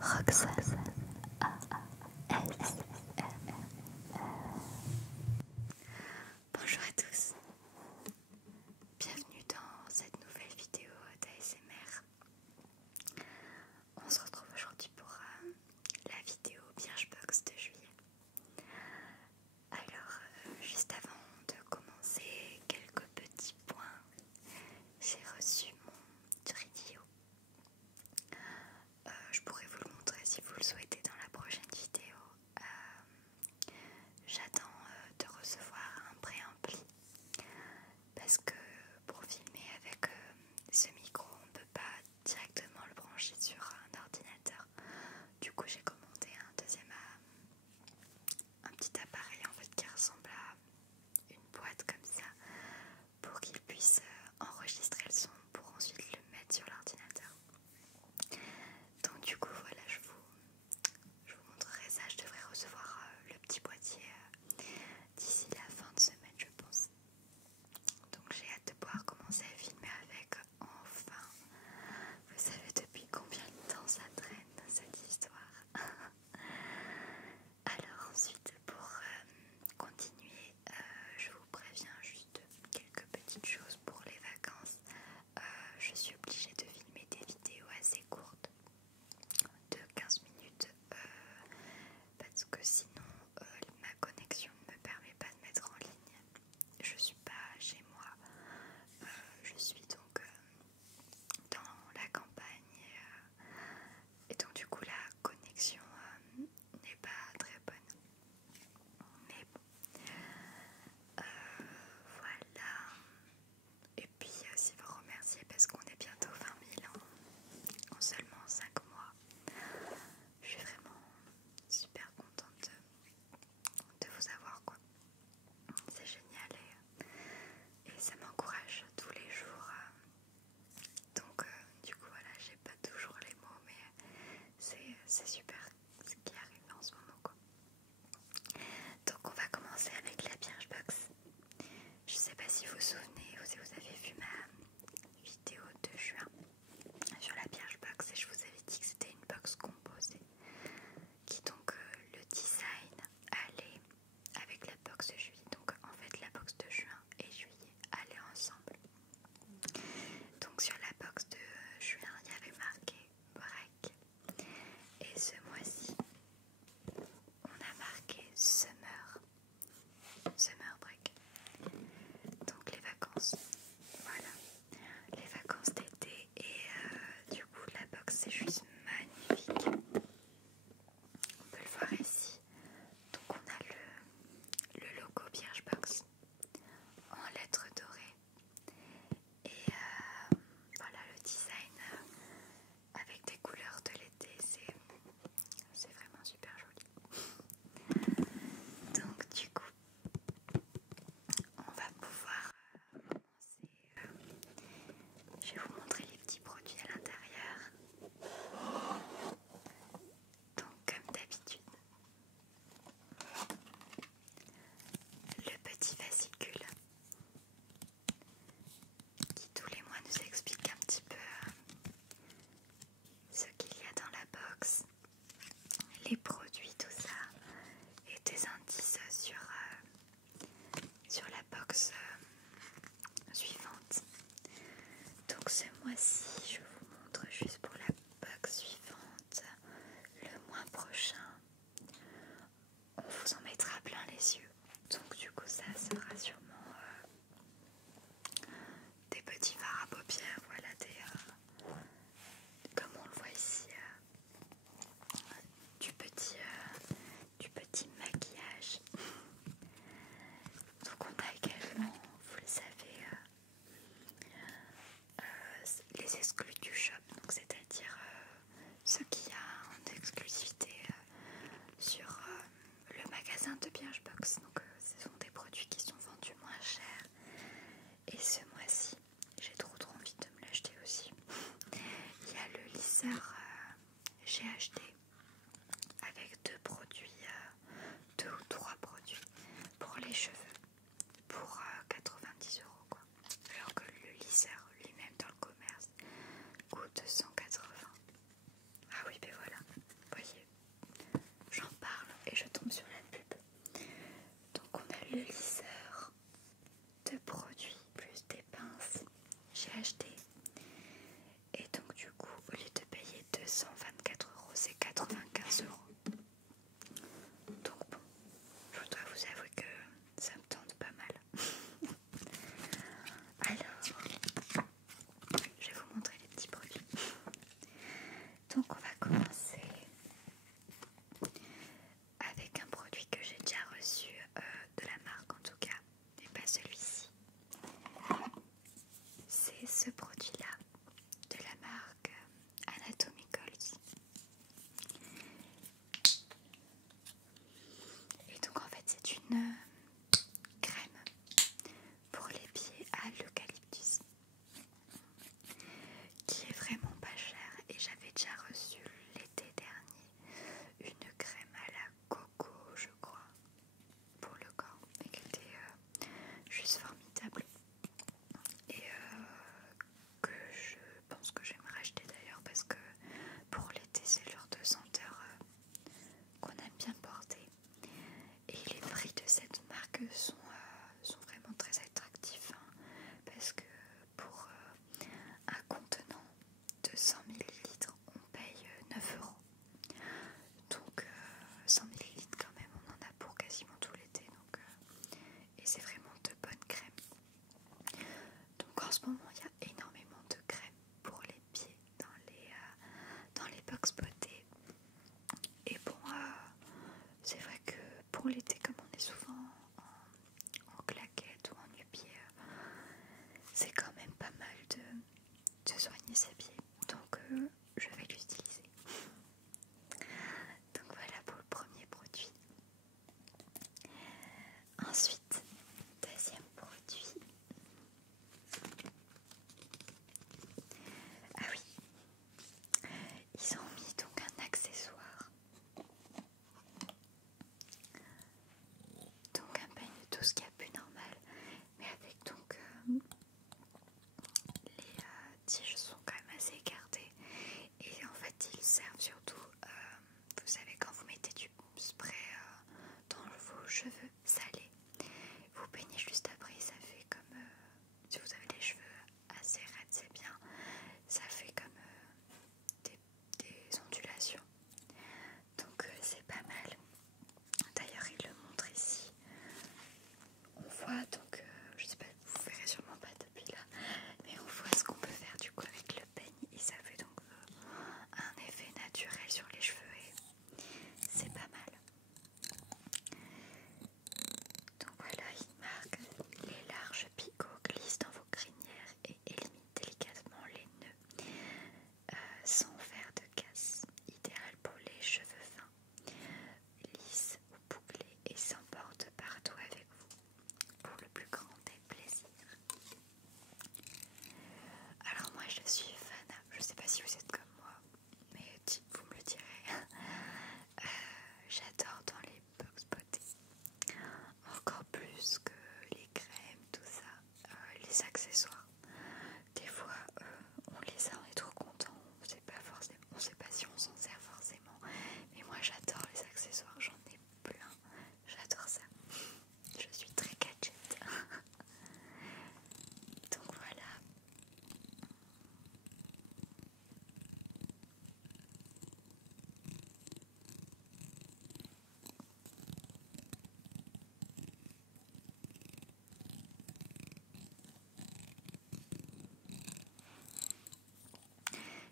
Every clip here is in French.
Roxane ASMR. Bonjour à tous, bienvenue dans cette nouvelle vidéo d'ASMR. On se retrouve aujourd'hui pour la vidéo Birchbox de juillet. Alors, juste avant de commencer, quelques petits points. J'ai reçu mon Trideo. Je pourrais vous le montrer si vous le souhaitez dans la prochaine vidéo. J'attends de recevoir un préampli parce que pour filmer avec ce micro, on ne peut pas directement le brancher sur un ordinateur. Du coup, j'ai commandé un petit appareil en fait qui ressemble à une boîte comme ça pour qu'il puisse enregistrer le son pour ensuite le mettre sur l'ordinateur. Donc du coup voilà, je vous montrerai ça. Je devrais recevoir le petit boîtier d'ici la fin de semaine je pense. Donc j'ai hâte de pouvoir commencer à filmer avec enfin. Vous savez depuis combien de temps ça traîne cette histoire. Alors ensuite pour continuer, je vous préviens juste quelques petites choses pour les vacances. Je suis obligée de filmer des vidéos assez courtes de 15 minutes parce que sinon ma connexion ne me permet pas de mettre en ligne. Je suis pas chez moi, je suis donc dans la campagne et donc du coup la connexion n'est pas très bonne. Mais bon, voilà. Et puis aussi vous remercier parce qu'on est bientôt 20 000 en seulement 5 mois. Je suis vraiment super contente de vous avoir quoi. C'est génial et ça m'encourage tous les jours. Donc du coup voilà, j'ai pas toujours les mots mais c'est super ce qui arrive en ce moment quoi. Donc on va commencer avec la Birchbox. Je sais pas si vous vous souvenez ou si vous avez vu ma vidéo de juin sur la Birchbox et je vous avais dit que c'était une box composée qui donc le design allait avec la box de juillet. Donc en fait la box de juin et juillet allaient ensemble. Donc sur la box de juin il y avait marqué break et ce mois-ci on a marqué summer break. Donc les vacances, voilà, les vacances d'été et du coup la box c'est juste magnifique. On peut le voir ici. Donc on a le logo Birchbox en lettres dorées et voilà le design avec des couleurs de l'été, c'est vraiment super joli. Donc du coup on va pouvoir commencer. Je vais vous montrer les petits produits à l'intérieur. Donc comme d'habitude, le petit fascicule qui tous les mois nous explique un petit peu ce qu'il y a dans la box, les produits, tout ça, et des indices sur la box suivante. Donc ce mois-ci, je vous montre juste pour la box suivante. Le mois prochain, on vous en mettra plein les yeux. Donc du coup, ça sera sûrement des petits fards à paupières, voilà, comme on le voit ici, du petit maquillage. Donc on a également, vous le savez, les exclus du shop, donc c'est-à-dire ce qu'il y a en exclusivité sur le magasin de Birchbox. Donc ce sont des produits qui sont vendus moins cher. Et ce mois-ci, j'ai trop envie de me l'acheter aussi. Il y a le lisseur GHD avec deux ou trois produits pour les cheveux pour 90 € quoi. Alors que le lisseur lui-même dans le commerce coûte 180. Ah oui, ben voilà. commencer avec un produit que j'ai déjà reçu de la marque en tout cas, mais pas celui-ci. C'est ce produit-là de la marque Anatomicals. Et donc en fait c'est une crème pour les pieds à l'eucalyptus qui est vraiment pas chère, et j'avais déjà reçu l'été dernier une crème à la coco je crois pour le corps et qui était juste formidable et que je pense que j'aimerais acheter d'ailleurs parce que pour l'été c'est le genre de senteur qu'on aime bien porter, et les prix de cette marque sont vraiment très attractifs parce que pour un contenant de 100 ml on paye 9 €. Donc 100 ml quand même, on en a pour quasiment tout l'été, donc, et c'est vraiment de bonnes crèmes. Donc en ce moment il y a énormément de crèmes pour les pieds dans les box beauté. Et bon, c'est vrai que pour l'été, comme on est souvent en claquette ou en nu-pied, c'est quand même pas mal de soigner ses pieds. Donc je vais l'utiliser. Donc voilà pour le premier produit. Ensuite, deuxième produit. Ah oui, ils ont mis donc un accessoire. Donc un peigne de douce qui est plus normal, mais avec donc les tiges sont quand même assez écartées, et en fait ils servent surtout, vous savez, quand vous mettez du spray dans vos cheveux salés, vous peignez juste après, ça fait comme si vous avez les cheveux assez raides, c'est bien, ça fait comme des ondulations, donc c'est pas mal. D'ailleurs il le montre ici, on voit donc, je sais pas, vous verrez sûrement pas depuis là, mais on voit ce qu'on peut faire du coup avec le peigne, et ça fait donc un effet naturel sur les cheveux, et c'est pas mal. Donc voilà, il marque: les larges picots glissent dans vos crinières et éliminent délicatement les nœuds sans faire de casse. Idéal pour les cheveux fins, lisses ou bouclés, et s'emporte partout avec vous pour le plus grand des plaisirs. Alors moi je suis fan, je sais pas si vous êtes comme moi, mais vous me le direz, j'adore dans les box beauté, encore plus que les crèmes, tout ça, les accessoires. Des fois on les a, on est trop content, on sait pas si on s'en sert forcément, mais moi j'adore les accessoires, j'en ai plein, j'adore ça, je suis très gadget. Donc voilà.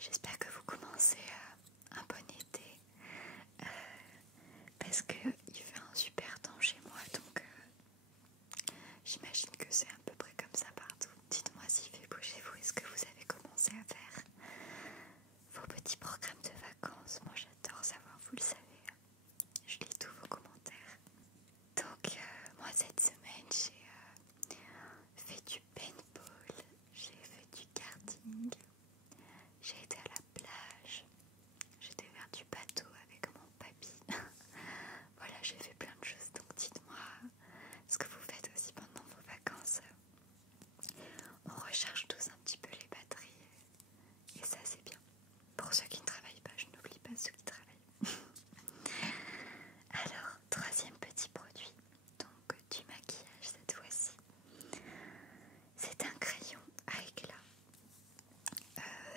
J'espère que vous commencez un bon été, parce qu'il fait un super temps chez moi, donc j'imagine que c'est à peu près comme ça partout. Dites-moi s'il fait beau chez vous, est-ce que vous avez commencé à faire vos petits programmes de vacances? Moi j'adore savoir, vous le savez, je lis tous vos commentaires. Donc moi cette semaine j'ai fait du paintball, j'ai fait du karting, j'ai été à la plage, j'étais faire du bateau avec mon papy. Voilà, j'ai fait plein de choses, donc dites-moi ce que vous faites aussi pendant vos vacances. On recharge tous un petit peu les batteries, et ça c'est bien. Pour ceux qui ne travaillent pas, je n'oublie pas ceux qui travaillent. Alors, troisième petit produit, donc du maquillage cette fois-ci. C'est un crayon à éclat.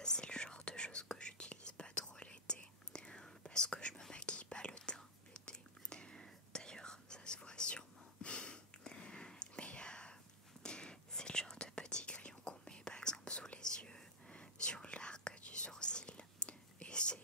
C'est le genre de choses que j'utilise pas trop l'été, parce que je me maquille pas le teint l'été. D'ailleurs, ça se voit sûrement. Mais c'est le genre de petit crayon qu'on met par exemple sous les yeux, sur l'arc du sourcil, et c'est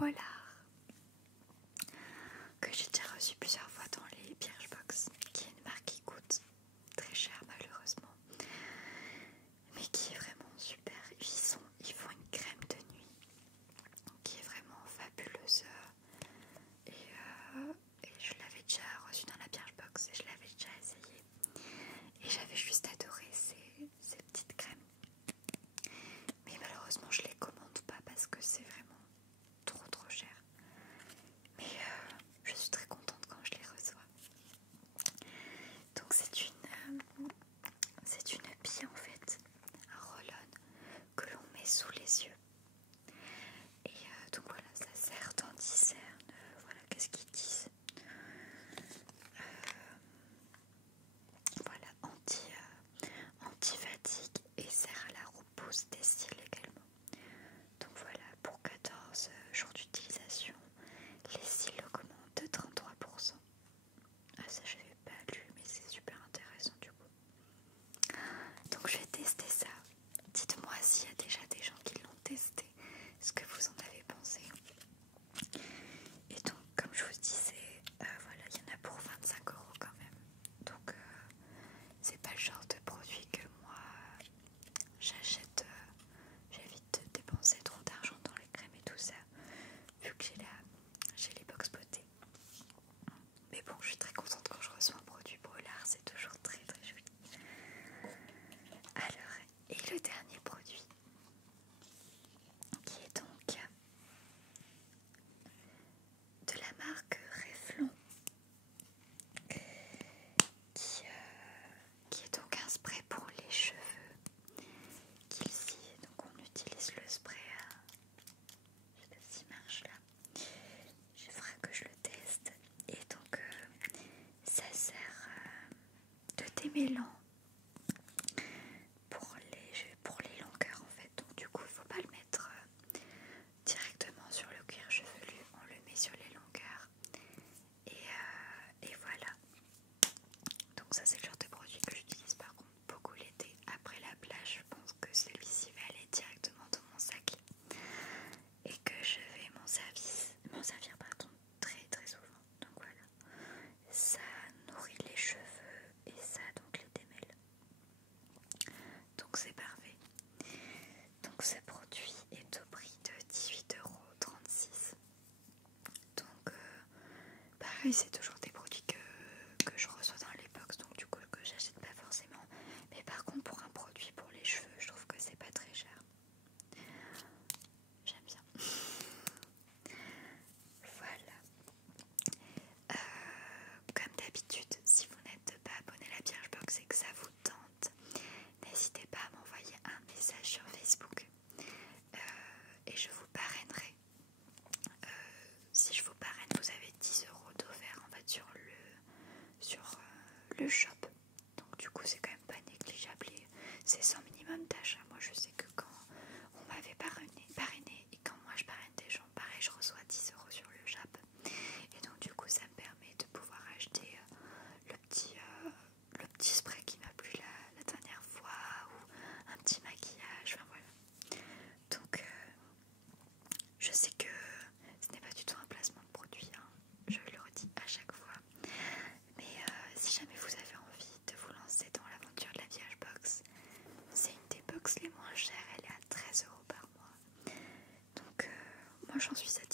Polar que j'ai déjà reçu plusieurs fois dans les Birchbox, qui est une marque qui coûte très cher malheureusement, mais qui est vraiment super. Ils font une crème de nuit qui est vraiment fabuleuse et je l'avais déjà reçue dans la Birchbox et je l'avais déjà essayé et j'avais juste adoré ces petites crèmes. Mais malheureusement je les commande pas parce que c'est vraiment trop cher. Mais je suis très contente quand je les reçois. Donc c'est une bille en fait, un roll-on que l'on met sous les yeux. Et donc voilà, ça sert d'anti-cerne, voilà, qu'est-ce qu'ils disent, voilà, anti-fatigue et sert à la repousse des cils également. Donc voilà, pour 14 jours d'utilisation, les cils augmentent de 33%. Ah ça je n'avais pas lu mais c'est super intéressant du coup. Donc je vais tester ça. Dites-moi s'il y a déjà des gens qui l'ont testé, ce que vous en avez pensé. Et donc comme je vous disais, voilà, il y en a pour 25 € quand même. Donc c'est pas le genre de produit que moi j'achète. J'évite de dépenser trop d'argent dans les crèmes et tout ça, vu que j'ai les box beauté. Mais bon, je suis très contente quand je reçois un produit Polar, c'est toujours très joli. Alors, et le dernier produit, qui est donc de la marque Revlon, qui est donc un spray pour les cheveux. Donc on utilise le spray, je sais pas s'il marche là, il faudra que je le teste. Et donc ça sert de démêlant pour les longueurs en fait. Donc du coup il faut pas le mettre directement sur le cuir chevelu, on le met sur les longueurs et voilà. Donc ça c'est le genre de produit que j'utilise par contre beaucoup l'été. Après la plage, je pense que celui-ci va aller directement dans mon sac et que je vais m'en servir très souvent. Donc voilà, ça nourrit les cheveux et ça donc les démêle. Donc c'est parfait. Donc ce produit est au prix de 18,36 €. Donc pareil, c'est toujours des produits que je reçois dans les box, donc du coup que j'achète pas forcément. Mais par contre pour un produit pour les cheveux, je trouve que c'est pas très cher. J'aime bien. Voilà. Comme d'habitude, si vous n'êtes pas abonné à la Birchbox et que ça vous tente, n'hésitez pas à m'envoyer un message sur Facebook et je vous parrainerai. Si je vous parraine, vous avez 10 € d'offert en fait sur le shop. Donc du coup c'est quand même pas négligeable et c'est sans minimum d'achat. Moi je sais que quand on m'avait parrainé et quand moi je parraine des gens, pareil je reçois 10 € sur le shop. Et donc du coup ça me permet de pouvoir acheter le petit spray qui m'a plu la dernière fois ou un petit maquillage, enfin voilà. Donc je sais que ce n'est pas du tout un placement de produit, hein. Je le redis à chaque fois. Mais si jamais vous avez envie de vous lancer dans l'aventure de la Birchbox, c'est une des box les moins chères, elle est à 13 € par mois. Donc moi j'en suis satisfaite.